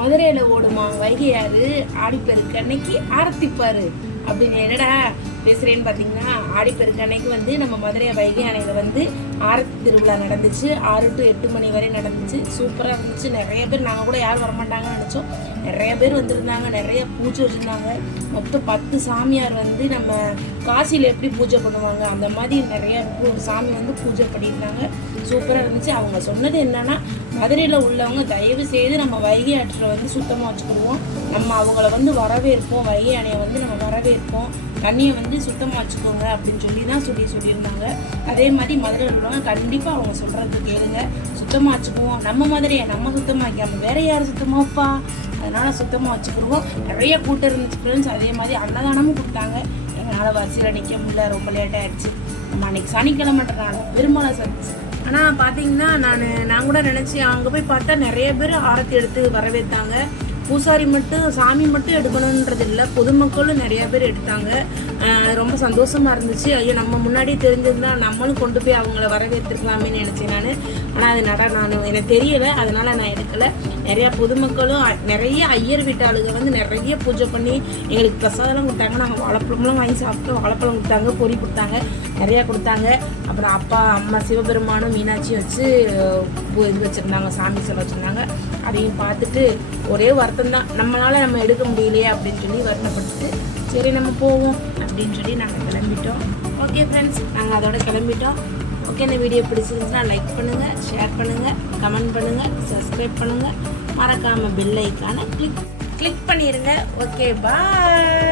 மதுரையில் ஓடுமா? வைகையாறு ஆடிப்பெருக்கு. அன்னைக்கு ஆரத்திப்பாரு. அப்படின்னு என்னடா பேசுகிறேன்னு பார்த்தீங்கன்னா ஆடிப்பெருக்கு அன்னைக்கு வந்து நம்ம மதுரை வைகை அணையில் வந்து ஆரத்தி திருவிழா நடந்துச்சு. ஆறு டு எட்டு மணி வரை நடந்துச்சு. சூப்பராக இருந்துச்சு. நிறைய பேர் நாங்கள் கூட யாரும் வரமாட்டாங்கன்னு நினச்சோம். நிறைய பேர் வந்திருந்தாங்க. நிறைய பூஜை வச்சுருந்தாங்க. மொத்தம் பத்து சாமியார் வந்து நம்ம காசியில் எப்படி பூஜை பண்ணுவாங்க அந்த மாதிரி நிறைய ஒரு சாமி வந்து பூஜை பண்ணியிருந்தாங்க. சூப்பராக இருந்துச்சு. அவங்க சொன்னது என்னன்னா மதுரையில் உள்ளவங்க தயவு செய்து நம்ம வைகை ஆற்றில் வந்து சுத்தமாக வச்சுக்கிடுவோம். நம்ம அவங்கள வந்து வரவேற்போம். வைகை அணையை வந்து நம்ம வரவேற்போம். தண்ணியை வந்து சுத்தமாக வச்சுக்கோங்க அப்படின்னு சொல்லி தான் சொல்லி சொல்லியிருந்தாங்க. அதே மாதிரி மதுரையில் உள்ளவங்க கண்டிப்பாக அவங்க சொல்கிறது கேளுங்க. சுத்தமாக வச்சுக்குவோம். நம்ம மதுரையை நம்ம சுத்தமாக வைக்காமல் வேற யார் சுத்தமாகப்பா அதனால் சுத்தமாக வச்சுக்கிடுவோம் நிறைய கூட்டம் இருந்துச்சு ஃப்ரெண்ட்ஸ் அதே மாதிரி அன்னதானமும் கொடுத்தாங்க. எங்களால் வரிசையில் நிற்க முடியல. ரொம்ப லேட் ஆயிடுச்சு. நம்ம அன்னைக்கு சனிக்கிழமைன்றனால பெருமளை சந்திச்சு ஆனால் பார்த்தீங்கன்னா நான் நான் கூட நினச்சேன். அங்கே போய் பார்த்தா நிறைய பேர் ஆரத்தி எடுத்து வரவேற்றாங்க பூசாரி மட்டும் சாமி மட்டும் எடுக்கணுன்றது இல்லை பொதுமக்களும் நிறைய பேர் எடுத்தாங்க. ரொம்ப சந்தோஷமாக இருந்துச்சு. ஐயோ நம்ம முன்னாடி தெரிஞ்சிருந்தா நம்மளும் கொண்டு போய் அவங்கள வரவேற்றிருக்கலாமேன்னு நினச்சேன் நான். ஆனால் அது நட நான் எனக்கு தெரியலை. அதனால் நான் எடுக்கலை. நிறைய பொதுமக்களும் அ- நிறைய ஐயர் வீட்டு ஆளுங்க வந்து நிறைய பூஜை பண்ணி எங்களுக்கு பிரசாதம் கொடுத்தாங்க. நாங்கள் வாழைப்பழம்லாம் வாங்கி சாப்பிட்டோம். வாழைப்பழம் கொடுத்தாங்க பொறி கொடுத்தாங்க நிறையா கொடுத்தாங்க. அப்புறம் அப்பா அம்மா சிவபெருமானும் மீனாட்சியும் வச்சு இது வச்சுருந்தாங்க சாமி சொல்ல வச்சுருந்தாங்க. அதையும் பார்த்துட்டு ஒரே வருத்தம் தான் நம்மளால் நம்ம எடுக்க முடியலையே அப்படின்னு சொல்லி வருத்தப்பட்டுட்டு சரி நம்ம போவோம். அப்படின்னு சொல்லி நாங்கள் கிளம்பிட்டோம். ஓகே ஃப்ரெண்ட்ஸ் நாங்கள் அதோட கிளம்பிட்டோம். ஓகே இந்த வீடியோ பிடிச்சிருந்துச்சுன்னா லைக் பண்ணுங்கள் ஷேர் பண்ணுங்கள் கமெண்ட் பண்ணுங்கள் சப்ஸ்கிரைப் பண்ணுங்கள் மறக்காமல் பெல் ஐக்கானை கிளிக் கிளிக் பண்ணிடுங்க ஓகே பாய்